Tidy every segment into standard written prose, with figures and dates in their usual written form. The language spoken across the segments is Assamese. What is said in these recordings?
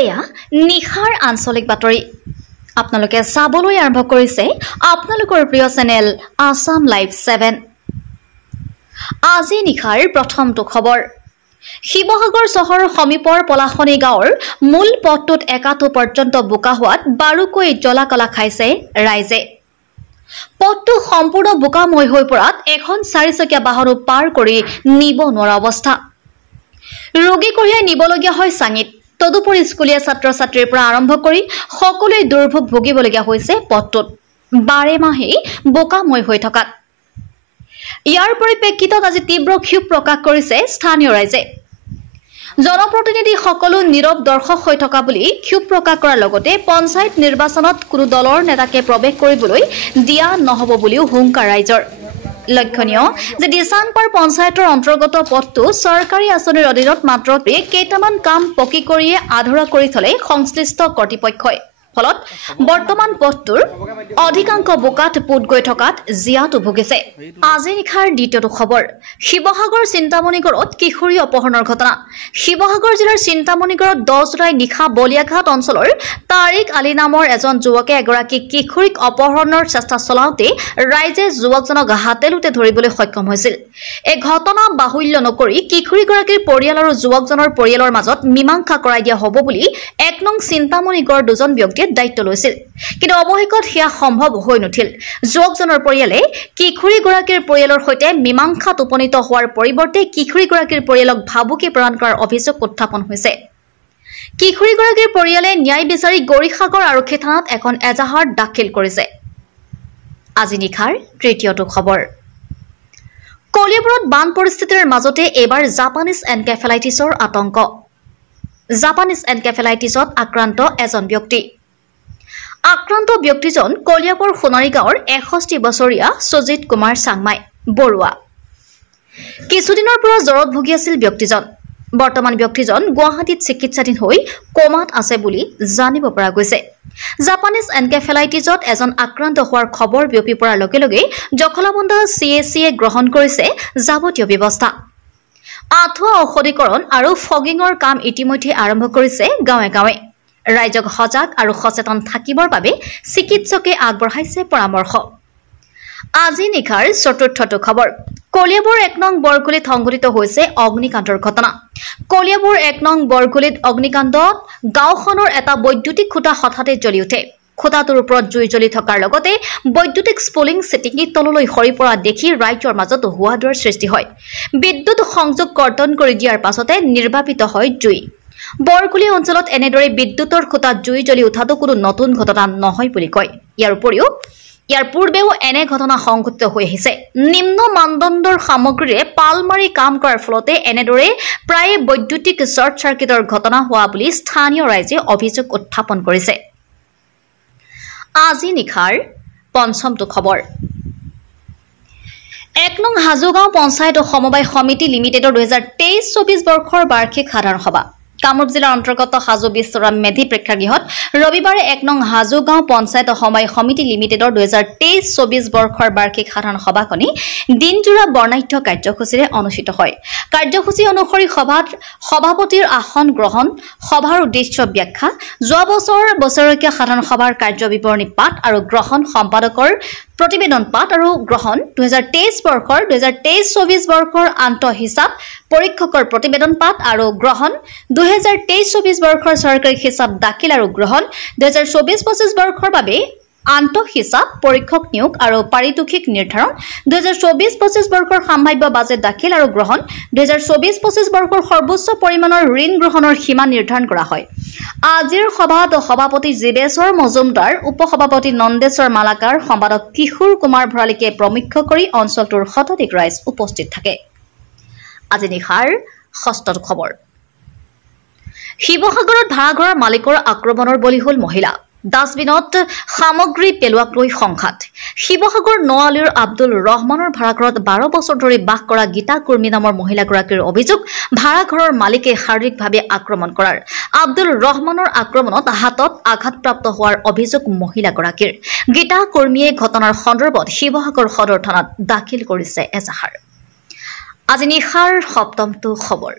এয়া নিখাৰ আঞ্চলিক বাতৰি আপোনালোকে চাবলৈ আৰম্ভ কৰিছে আপোনালোকৰ প্ৰিয় চেনেল আসাম লাইভ 7 আজি নিখাৰ প্ৰথমটো খবৰ শিৱসাগৰ চহৰৰ সমীপৰ পলাশনী গাঁৱৰ মূল পথটোত একাটো পৰ্যন্ত বোকা হোৱাত বাৰুকৈ জ্বলা-কলা খাইছে ৰাইজে পথটো সম্পূৰ্ণ বোকাময় হৈ পৰাত এখন চাৰিচকীয়া বাহনো পাৰ কৰি নিব নোৱাৰা অৱস্থা ৰোগী কঢ়িয়াই নিবলগীয়া হয় চাঙিত তদুপৰি স্কুলীয়া ছাত্ৰ-ছাত্ৰীৰ পৰা আৰম্ভ কৰি সকলোৱে দুৰ্ভোগ ভুগিবলগীয়া হৈছে পথটোত বাৰে মাহে বোকাময় হৈ থকাত ইয়াৰ পৰিপ্ৰেক্ষিতত আজি তীব্ৰ ক্ষোভ প্ৰকাশ কৰিছে স্থানীয় ৰাইজে জনপ্ৰতিনিধি সকলো নীৰৱ দৰ্শক হৈ থকা বুলি ক্ষোভ প্ৰকাশ কৰাৰ লগতে পঞ্চায়ত নিৰ্বাচনত কোনো দলৰ নেতাকে প্ৰৱেশ কৰিবলৈ দিয়া নহব বুলিও হুংকাৰ ৰাইজৰ লক্ষণীয় যে দিচাংপাৰ পঞ্চায়তৰ অন্তৰ্গত পথটো চৰকাৰী আঁচনিৰ অধীনত মাত্ৰ কেইটামান কাম পকি কৰিয়ে আধৰুৱা কৰি থলে সংশ্লিষ্ট কৰ্তৃপক্ষই ফলত বৰ্তমান পথটোৰ অধিকাংশ বোকাত পুত গৈ থকাত জিয়াটো ভুগিছে আজি নিখাৰ দ্বিতীয়টো খবৰ শিৱসাগৰ চিন্তামণিগড়ত কিশোৰী অপহৰণৰ ঘটনা শিৱসাগৰ জিলাৰ চিন্তামণিগড়ত 10 জুলাই নিশা বলিয়াঘাট অঞ্চলৰ তাৰিক আলী নামৰ এজন যুৱকে এগৰাকী কিশোৰীক অপহৰণৰ চেষ্টা চলাওঁতে ৰাইজে যুৱকজনক হাতেলোতে ধৰিবলৈ সক্ষম হৈছিল এই ঘটনা বাহুল্য নকৰি কিশোৰীগৰাকীৰ পৰিয়াল আৰু যুৱকজনৰ পৰিয়ালৰ মাজত মীমাংসা কৰাই দিয়া হ'ব বুলি 1 নং চিন্তামণিগড়ৰ দুজন ব্যক্তিয়ে দায়িত্ব লৈছিল কিন্তু অৱশেষত সেয়া সম্ভৱ হৈ নুঠিল যুৱকজনৰ পৰিয়ালে কিশোৰীগৰাকীৰ পৰিয়ালৰ সৈতে মীমাংসাত উপনীত হোৱাৰ পৰিৱৰ্তে কিশোৰীগৰাকীৰ পৰিয়ালক ভাবুকি প্ৰদান কৰাৰ অভিযোগ উত্থাপন হৈছে কিশোৰীগৰাকীৰ পৰিয়ালে ন্যায় বিচাৰি গৌৰীসাগৰ আৰক্ষী থানাত এখন এজাহাৰ দাখিল কৰিছে আজি নিখাৰ তৃতীয়টো খবৰ কলিয়াবৰত বান পৰিস্থিতিৰ মাজতে এবাৰ জাপানিজ এনকেফেলাইটিছৰ আতংক জাপানিজ এনকেফেলাইটিছত আক্ৰান্ত এজন ব্যক্তি আক্ৰান্ত ব্যক্তিজন কলিয়াবৰ সোণাৰী গাঁৱৰ 61 বছৰীয়া সুজিত কুমাৰ চাংমাই বৰুৱা কিছুদিনৰ পৰা জ্বৰত ভুগি আছিল ব্যক্তিজন বৰ্তমান ব্যক্তিজন গুৱাহাটীত চিকিৎসাধীন হৈ কোমাত আছে বুলি জানিব পৰা গৈছে জাপানিজ এনকেফেলাইটিছত এজন আক্ৰান্ত হোৱাৰ খবৰ বিয়পি পৰাৰ লগে লগে জখলাবন্ধা চিএচিয়ে গ্ৰহণ কৰিছে যাৱতীয় ব্যৱস্থা আঁঠুৱা ঔষধীকৰণ আৰু ফগিঙৰ কাম ইতিমধ্যে আৰম্ভ কৰিছে গাঁৱে গাঁৱে ৰাইজক সজাগ আৰু সচেতন থাকিবৰ বাবে চিকিৎসকে আগবঢ়াইছে পৰামৰ্শ আজি নিখাৰ চতুৰ্থটো খবৰ কলিয়াবৰ 1 নং বৰগুলিত সংঘটিত হৈছে অগ্নিকাণ্ডৰ ঘটনা কলিয়াবৰ 1 নং বৰগুলিত অগ্নিকাণ্ডত গাঁওখনৰ এটা বৈদ্যুতিক খুঁটা হঠাতে জ্বলি উঠে খুঁটাটোৰ ওপৰত জুই জ্বলি থকাৰ লগতে বৈদ্যুতিক স্পলিং ছিটিঙি তললৈ সৰি পৰা দেখি ৰাইজৰ মাজত হোৱাদুৱাৰ সৃষ্টি হয় বিদ্যুৎ সংযোগ কৰ্তন কৰি দিয়াৰ পাছতে নিৰ্বাপিত হয় জুই বৰগুলি অঞ্চলত এনেদৰে বিদ্যুতৰ খুঁটাত জুই জ্বলি উঠাটো কোনো নতুন ঘটনা নহয় বুলি কয় ইয়াৰ পূৰ্বেও এনে ঘটনা সংঘটিত হৈ আহিছে নিম্ন মানদণ্ডৰ সামগ্ৰীৰে পাল মাৰি কাম কৰাৰ ফলতে এনেদৰে প্ৰায় বৈদ্যুতিক শ্বৰ্ট চাৰ্কিটৰ ঘটনা হোৱা বুলি স্থানীয় ৰাইজে অভিযোগ উত্থাপন কৰিছে আজি নিখাৰ পঞ্চমটো খবৰ 1 নং হাজোগাঁও পঞ্চায়ত সমবায় সমিতি লিমিটেডৰ 2023-24 বৰ্ষৰ বাৰ্ষিক সাধাৰণ সভা কামৰূপ জিলাৰ অন্তৰ্গত হাজো বিশ্বৰাম মেধি প্ৰেক্ষাগৃহত ৰবিবাৰে 1 নং হাজোগাঁও পঞ্চায়ত সমবায় সমিতি লিমিটেডৰ 2023-24 বৰ্ষৰ বাৰ্ষিক সাধাৰণ সভাখনি দিনজোৰা বৰ্ণাঢ্য কাৰ্যসূচীৰে অনুষ্ঠিত হয় কাৰ্যসূচী অনুসৰি সভাত সভাপতিৰ আসন গ্ৰহণ সভাৰ উদ্দেশ্য ব্যাখ্যা যোৱা বছৰীয়া সাধাৰণ সভাৰ কাৰ্যবিৱৰণী পাঠ আৰু গ্ৰহণ সম্পাদকৰ প্ৰতিবেদন পাঠ আৰু গ্ৰহণ 2023-24 বৰ্ষৰ আন্তঃহিচাপ পৰীক্ষকৰ প্ৰতিবেদন পাঠ আৰু গ্ৰহণ 2023-24 বৰ্ষৰ চৰকাৰী হিচাপ দাখিল আৰু গ্ৰহণ 2024-25 বৰ্ষৰ বাবে আন্তঃহিচাপ পৰীক্ষক নিয়োগ আৰু পাৰিতোষিক নিৰ্ধাৰণ 2024-25 বৰ্ষৰ সম্ভাৱ্য বাজেট দাখিল আৰু গ্ৰহণ 2024-25 বৰ্ষৰ সৰ্বোচ্চ পৰিমাণৰ ঋণ গ্ৰহণৰ সীমা নিৰ্ধাৰণ কৰা হয় আজিৰ সভাত সভাপতি জীৱেশ্বৰ মজুমদাৰ উপসভাপতি নন্দেশ্বৰ মালাকাৰ সম্পাদক কিশোৰ কুমাৰ ভৰালীকে প্ৰমুখ্য কৰি অঞ্চলটোৰ শতাধিক ৰাইজ উপস্থিত থাকে আজি নিশাৰ ষষ্ঠটো খবৰ শিৱসাগৰত ভাড়াঘৰৰ মালিকৰ আক্ৰমণৰ বলি হ'ল মহিলা ডাষ্টবিনত সামগ্ৰী পেলোৱাক লৈ সংঘাত শিৱসাগৰ নৱালিৰ আব্দুল ৰহমানৰ ভাড়াঘৰত 12 বছৰ ধৰি বাস কৰা গীতা কুৰ্মী নামৰ মহিলাগৰাকীৰ অভিযোগ ভাড়াঘৰৰ মালিকে শাৰীৰিকভাৱে আক্ৰমণ কৰাৰ আব্দুল ৰহমানৰ আক্ৰমণত হাতত আঘাতপ্ৰাপ্ত হোৱাৰ অভিযোগ মহিলাগৰাকীৰ গীতা কুৰ্মীয়ে ঘটনাৰ সন্দৰ্ভত শিৱসাগৰ সদৰ থানাত দাখিল কৰিছে এজাহাৰ আজি নিশাৰ সপ্তমটো খবৰ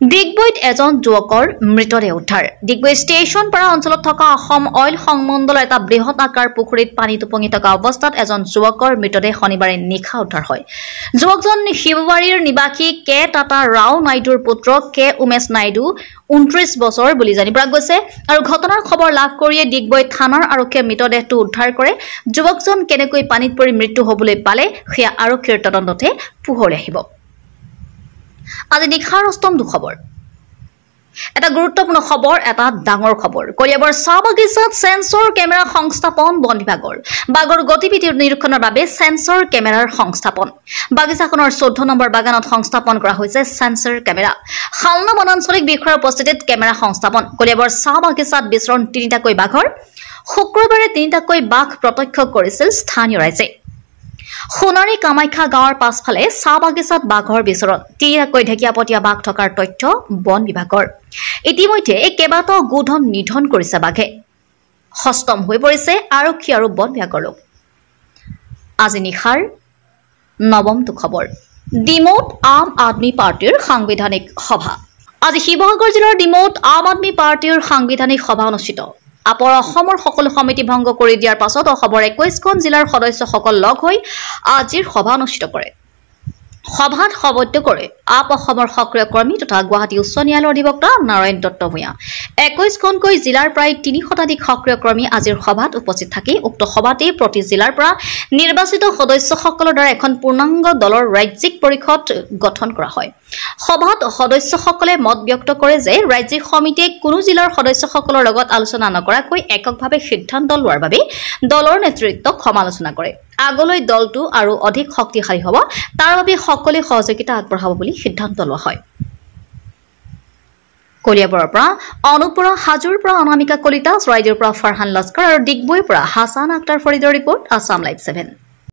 ডিগবৈত এজন যুৱকৰ মৃতদেহ উদ্ধাৰ ডিগবৈ ষ্টেচন পাৰা অঞ্চলত থকা অসম অইল সংমণ্ডলৰ এটা বৃহৎ আকাৰ পুখুৰীত পানীত উপঙি থকা অৱস্থাত এজন যুৱকৰ মৃতদেহ শনিবাৰে নিশা উদ্ধাৰ হয় যুৱকজন শিৱবাৰীৰ নিবাসী কে টাটা ৰাও নাইডুৰ পুত্ৰ কে উমেশ নাইডু 29 বছৰ বুলি জানি পৰা গৈছে আৰু ঘটনাৰ খবৰ লাভ কৰিয়ে ডিগবৈ থানাৰ আৰক্ষীয়ে মৃতদেহটো উদ্ধাৰ কৰে যুৱকজন কেনেকৈ পানীত পৰি মৃত্যু হ'বলৈ পালে সেয়া আৰক্ষীৰ তদন্ততে পোহৰলৈ আহিব আজি নিশাৰ অষ্টম দুখবৰ এটা গুৰুত্বপূৰ্ণ খবৰ এটা ডাঙৰ খবৰ কলিয়াবৰ চাহ বাগিচাত সেন্সৰ কেমেৰা সংস্থাপন বন বিভাগৰ বাগৰ গতিবিধি নিৰীক্ষণৰ বাবে সেন্সৰ কেমেৰাৰ সংস্থাপন বাগিচাখনৰ 14 নম্বৰ বাগানত সংস্থাপন কৰা হৈছে সেন্সৰ কেমেৰা খালনা বনাঞ্চলিক বিষয়াৰ উপস্থিতিত কেমেৰা সংস্থাপন কলিয়াবৰ চাহ বাগিচাত বিচৰণ 3টাকৈ বাঘৰ শুক্ৰবাৰে 3টাকৈ বাঘ প্ৰত্যক্ষ কৰিছিল স্থানীয় ৰাইজে সোণাৰী কামাখ্যা গাঁৱৰ পাছফালে চাহ বাগিচাত বাঘৰ বিচৰণ 3টাকৈ ঢেকিয়াপতীয়া বাঘ থকাৰ তথ্য বন বিভাগৰ ইতিমধ্যে কেইবাটাও গোধন নিধন কৰিছে বাঘে হস্তম হৈ পৰিছে আৰক্ষী আৰু বন বিভাগৰ লোক আজি নিশাৰ নৱমটো খবৰ ডিমৌত আম আদমি পাৰ্টিৰ সাংবিধানিক সভা আজি শিৱসাগৰ জিলাৰ ডিমৌত আম আদমি পাৰ্টিৰ সাংবিধানিক সভা অনুষ্ঠিত আপৰ অসমৰ সকলো সমিতি ভংগ কৰি দিয়াৰ পাছত অসমৰ 21খন জিলাৰ সদস্যসকল লগ হৈ আজিৰ সভা অনুষ্ঠিত কৰে সভাত সভাপতিত্ব কৰে আপ অসমৰ সক্ৰিয় কৰ্মী তথা গুৱাহাটী উচ্চ ন্যায়ালয়ৰ অধিবক্তা নাৰায়ণ দত্ত ভূঞা 21খনকৈ জিলাৰ প্ৰায় 3 শতাধিক সক্ৰিয় কৰ্মী আজিৰ সভাত উপস্থিত থাকি উক্ত সভাতেই প্ৰতি জিলাৰ পৰা নিৰ্বাচিত সদস্যসকলৰ দ্বাৰা এখন পূৰ্ণাংগ দলৰ ৰাজ্যিক পৰিষদ গঠন কৰা হয় সভাত সদস্যসকলে মত ব্যক্ত কৰে যে ৰাজ্যিক সমিতিয়ে কোনো জিলাৰ সদস্যসকলৰ লগত আলোচনা নকৰাকৈ এককভাৱে সিদ্ধান্ত লোৱাৰ বাবে দলৰ নেতৃত্বক সমালোচনা কৰে আগলৈ দলটো আৰু অধিক শক্তিশালী হ'ব তাৰ বাবে সকলোৱে সহযোগিতা আগবঢ়াব বুলি সিদ্ধান্ত লোৱা হয় কলিয়াবৰৰ পৰা অনুপৰা হাজোৰ পৰা অনামিকা কলিতা চৰাইদেউৰ পৰা ফাৰহান লস্কৰ আৰু ডিগবৈৰ পৰা হাছান আক্তাৰ ফৰিদৰ ৰিপৰ্ট আছাম লাইভ 7